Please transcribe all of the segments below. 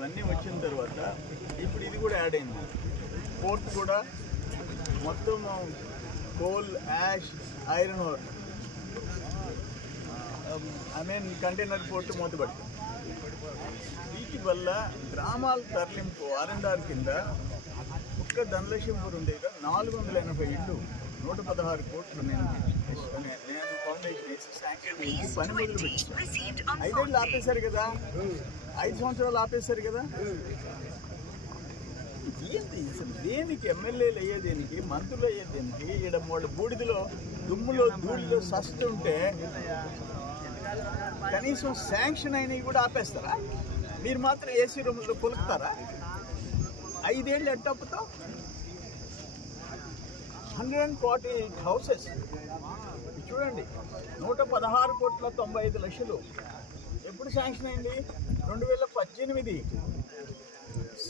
ఇవన్నీ వచ్చిన తర్వాత ఇప్పుడు ఇది కూడా యాడ్ అయింది. పోర్ట్ కూడా మొత్తం coal, ash, iron ore, container port మూతపడుతుంది. వీటి వల్ల గ్రామాల తరలింపు R&R కింద ఒక్క ధనలక్ష్మీపూర్ ఉండేగా 480 ఇళ్ళు 116 కోట్లు నేను ఫౌండేషన్ వేసి శాంక్షన్ చేసి పని మొదలు పెట్టాను. 5 ఏళ్ళు ఆపేశారు కదా, 5 సంవత్సరాలు ఆపేశారు కదా. ఏంటి అసలు దేనికి ఎమ్మెల్యేలు అయ్యేదేనికి, మంత్రులు అయ్యేదేనికి? ఈడ బూడిదలో దుమ్ములో ధూళిలో సస్తు ఉంటే కనీసం శాంక్షన్ అయినవి కూడా ఆపేస్తారా? మీరు మాత్రం ఏసీ రూమ్లో కొలుపుతారా? 5 ఏళ్ళు ఎట్టప్పుతావు? 148 హౌసెస్ చూడండి, 116,95,00,000 ఎప్పుడు శాంక్షన్ అయింది? 2018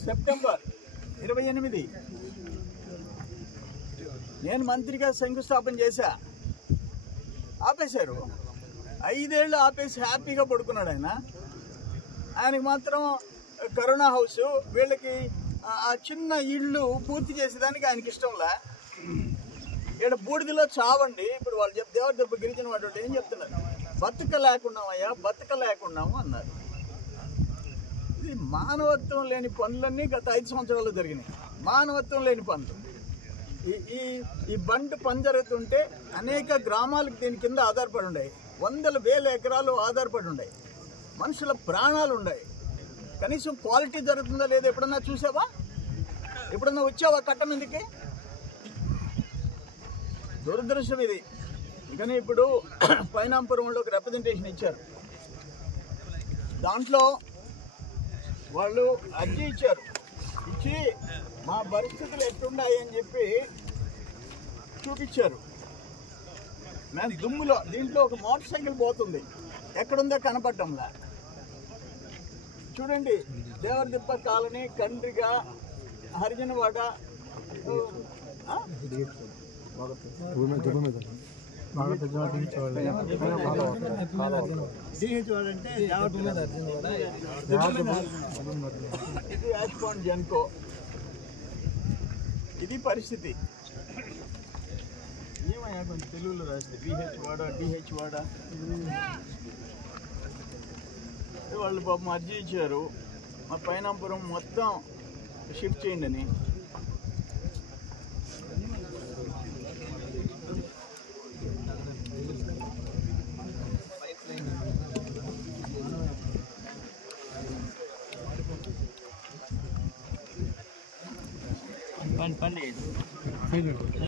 సెప్టెంబర్ 28 నేను మంత్రిగా శంకుస్థాపన చేశా. ఆపేశారు. 5 ఏళ్ళు ఆపేసి హ్యాపీగా పడుకున్నాడు ఆయనకి మాత్రం కరోనా హౌస్, వీళ్ళకి ఆ చిన్న ఇళ్ళు పూర్తి చేసేదానికి ఆయనకి ఇష్టంలా. ఇక్కడ బూడిదలో చావండి. ఇప్పుడు వాళ్ళు దేవర దెబ్బ గిరిజన వాడు ఏం చెప్తున్నారు? బతకలేకున్నామయ్యా, బతకలేకున్నాము అన్నారు. ఇది మానవత్వం లేని పనులన్నీ గత 5 సంవత్సరాలు జరిగినాయి. మానవత్వం లేని పనులు. ఈ బండ్ పని జరుగుతుంటే అనేక గ్రామాలకు దీని కింద ఆధారపడి ఉన్నాయి. 100,000 ఎకరాలు ఆధారపడి ఉన్నాయి. మనుషుల ప్రాణాలు ఉన్నాయి. కనీసం క్వాలిటీ జరుగుతుందా లేదా ఎప్పుడన్నా చూసావా? ఎప్పుడన్నా వచ్చావా కట్ట మీదకి? దురదృష్టం ఇది. కానీ ఇప్పుడు పైనాంపురంలో ఒక రిప్రజెంటేషన్ ఇచ్చారు. దాంట్లో వాళ్ళు అర్జీ ఇచ్చారు. ఇచ్చి మా పరిస్థితులు ఎట్లున్నాయి అని చెప్పి చూపించారు. మేము దుమ్ములో దీంట్లో ఒక మోటార్ సైకిల్ పోతుంది, ఎక్కడుందో కనపడటంలా. చూడండి, దేవరదిప్ప కాలనీ, కండ్రిగ, హరిజనవాడ, ఇది యాస్పాండ్ జన్కో. ఇది పరిస్థితి. ఏమయ్యా కొంచెం తెలుగులో రాస్తే డిహెచ్ వాడ వాళ్ళు పాపం అర్జీ ఇచ్చారు. మా పైనాంపురం మొత్తం షిఫ్ట్ చేయండి అని. పండి